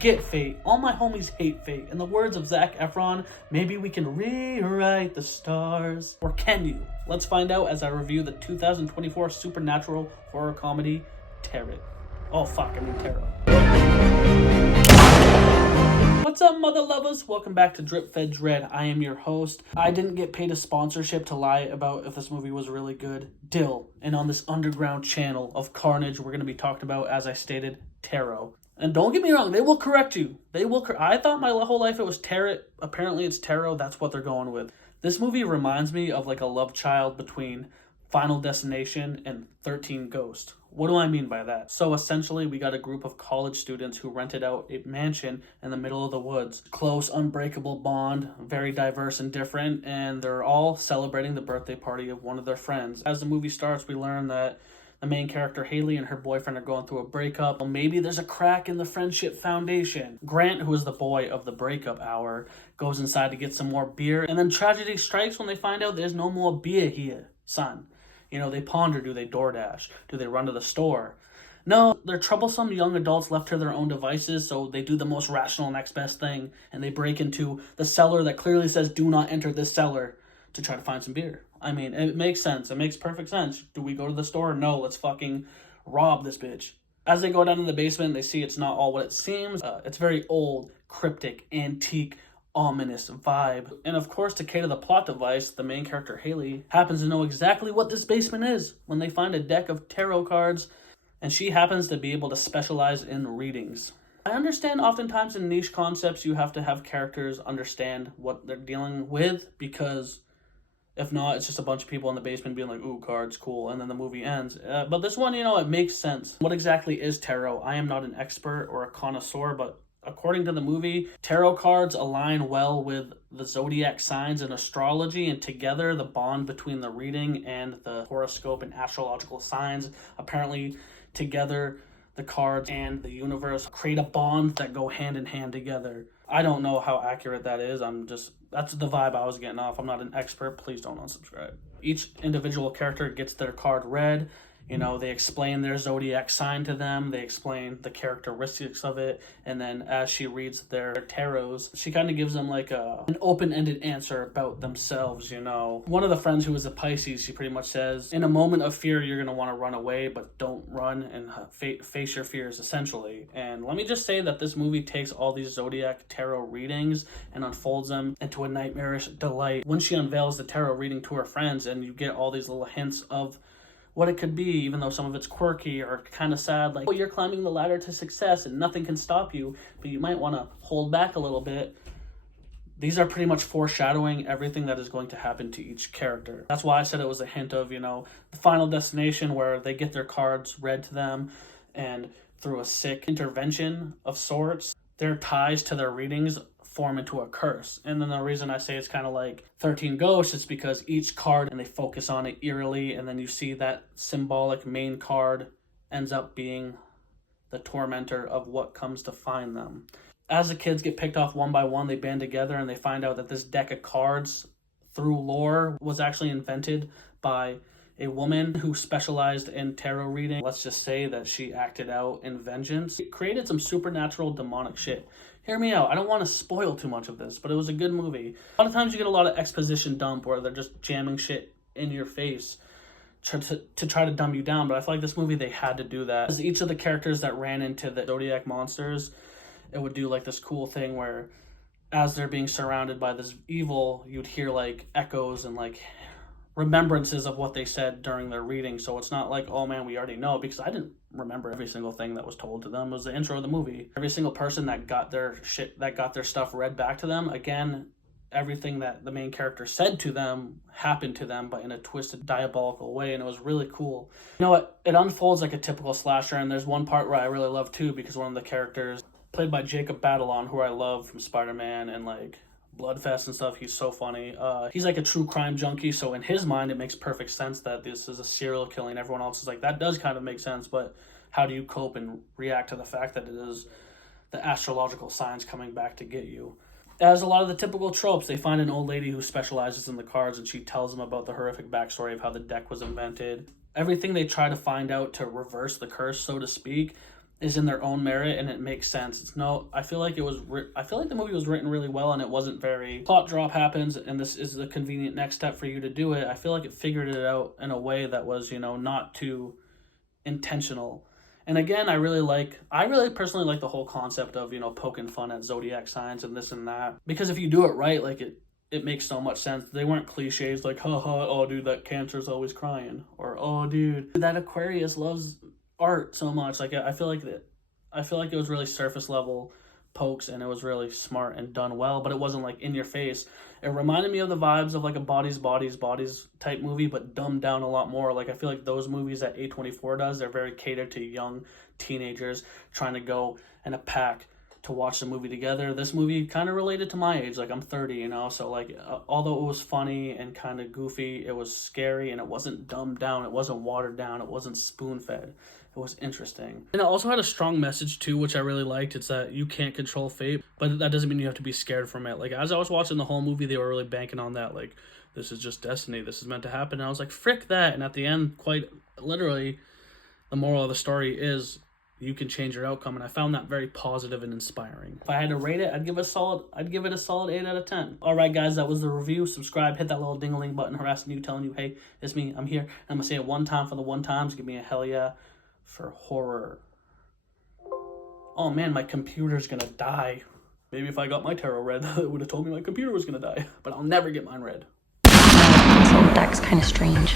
Forget fate. All my homies hate fate. In the words of Zac Efron, maybe we can rewrite the stars. Or can you? Let's find out as I review the 2024 supernatural horror comedy, Tarot. Tarot. What's up, mother lovers? Welcome back to Drip Fed Dread. I am your host. I didn't get paid a sponsorship to lie about if this movie was really good. Dill. And on this underground channel of carnage, we're going to be talking about, as I stated, Tarot. And don't get me wrong, they will correct you. I thought my whole life it was Tarot. Apparently it's Tarot. That's what they're going with. This movie reminds me of like a love child between Final Destination and 13 Ghosts. What do I mean by that? So essentially, we got a group of college students who rented out a mansion in the middle of the woods. Close, unbreakable bond, very diverse and different, and they're all celebrating the birthday party of one of their friends. As the movie starts, we learn that the main character, Haley, and her boyfriend are going through a breakup. Well, maybe there's a crack in the friendship foundation. Grant, who is the boy of the breakup hour, goes inside to get some more beer, and then tragedy strikes when they find out there's no more beer here, son. You know, they ponder, do they DoorDash? Do they run to the store? No, they're troublesome young adults left to their own devices, so they do the most rational next best thing, and they break into the cellar that clearly says, do not enter this cellar, to try to find some beer. I mean, it makes sense. It makes perfect sense. Do we go to the store? No, let's fucking rob this bitch. As they go down in the basement, they see it's not all what it seems. It's very old, cryptic, antique, ominous vibe. And of course, to cater the plot device, the main character Haley happens to know exactly what this basement is when they find a deck of tarot cards, and she happens to be able to specialize in readings. I understand oftentimes in niche concepts you have to have characters understand what they're dealing with, because if not, it's just a bunch of people in the basement being like, ooh, cards, cool, and then the movie ends. But this one, it makes sense. What exactly is tarot? I am not an expert or a connoisseur, but according to the movie, tarot cards align well with the zodiac signs and astrology, and together the bond between the reading and the horoscope and astrological signs, apparently together the cards and the universe create a bond that go hand in hand together. I don't know how accurate that is. That's the vibe I was getting off. I'm not an expert. Please don't unsubscribe. Each individual character gets their card read. They explain their zodiac sign to them. They explain the characteristics of it. And then as she reads their tarots, she kind of gives them like an open-ended answer about themselves, One of the friends who is a Pisces, she pretty much says, in a moment of fear, you're going to want to run away, but don't run and face your fears, essentially. And let me just say that this movie takes all these zodiac tarot readings and unfolds them into a nightmarish delight. When she unveils the tarot reading to her friends, and you get all these little hints of what it could be, even though some of it's quirky or kind of sad, like, oh, you're climbing the ladder to success and nothing can stop you, but you might want to hold back a little bit. These are pretty much foreshadowing everything that is going to happen to each character. That's why I said it was a hint of, the Final Destination, where they get their cards read to them, and through a sick intervention of sorts, their ties to their readings form into a curse. And then the reason I say it's kind of like 13 Ghosts is because each card, and they focus on it eerily, and then you see that symbolic main card ends up being the tormentor of what comes to find them. As the kids get picked off one by one, they band together and they find out that this deck of cards, through lore, was actually invented by a woman who specialized in tarot reading. Let's just say that she acted out in vengeance. It created some supernatural demonic shit. Hear me out. I don't want to spoil too much of this, but it was a good movie. A lot of times you get a lot of exposition dump where they're just jamming shit in your face to try to dumb you down, but I feel like this movie, they had to do that. As each of the characters that ran into the zodiac monsters, it would do like this cool thing where as they're being surrounded by this evil, you'd hear like echoes and like remembrances of what they said during their reading. So it's not like, oh man, we already know, because I didn't remember every single thing that was told to them. It was the intro of the movie. Every single person that got their stuff read back to them, again, everything that the main character said to them happened to them, but in a twisted, diabolical way, and it was really cool. It unfolds like a typical slasher, and there's one part where I really love too, because one of the characters, played by Jacob Batalon, who I love from Spider-Man and like Bloodfest and stuff, he's so funny. He's like a true crime junkie, so in his mind it makes perfect sense that this is a serial killing. Everyone else is like, that does kind of make sense, but how do you cope and react to the fact that it is the astrological signs coming back to get you? As a lot of the typical tropes, they find an old lady who specializes in the cards, and she tells them about the horrific backstory of how the deck was invented. Everything they try to find out to reverse the curse, so to speak, is in their own merit and it makes sense. I feel like I feel like the movie was written really well and it wasn't very plot drop happens and this is the convenient next step for you to do it. I feel like it figured it out in a way that was, not too intentional. And again, I really personally like the whole concept of, poking fun at zodiac signs and this and that. Because if you do it right, like it makes so much sense. They weren't cliches like, haha, oh dude, that Cancer's always crying. Or, oh dude, that Aquarius loves art so much. Like I feel like it was really surface level pokes and it was really smart and done well, but it wasn't like in your face. It reminded me of the vibes of like a bodies type movie, but dumbed down a lot more. Like I feel like those movies that A24 does, they're very catered to young teenagers trying to go in a pack to watch the movie together. This movie kind of related to my age. Like I'm 30, so like although it was funny and kind of goofy, it was scary and it wasn't dumbed down, it wasn't watered down, it wasn't spoon fed. It was interesting. And it also had a strong message too, which I really liked. It's that you can't control fate, but that doesn't mean you have to be scared from it. Like as I was watching the whole movie, they were really banking on that, like, this is just destiny, this is meant to happen. And I was like, frick that. And at the end, quite literally, the moral of the story is you can change your outcome, and I found that very positive and inspiring. If I had to rate it, I'd give it a solid 8 out of 10. All right, guys, that was the review. Subscribe, hit that little ding-a-ling button harassing you, telling you, hey, it's me, I'm here. And I'm gonna say it one time for the one times. Give me a hell yeah for horror. Oh man, my computer's gonna die. Maybe if I got my tarot read, it would have told me my computer was gonna die. But I'll never get mine read. So that's kind of strange.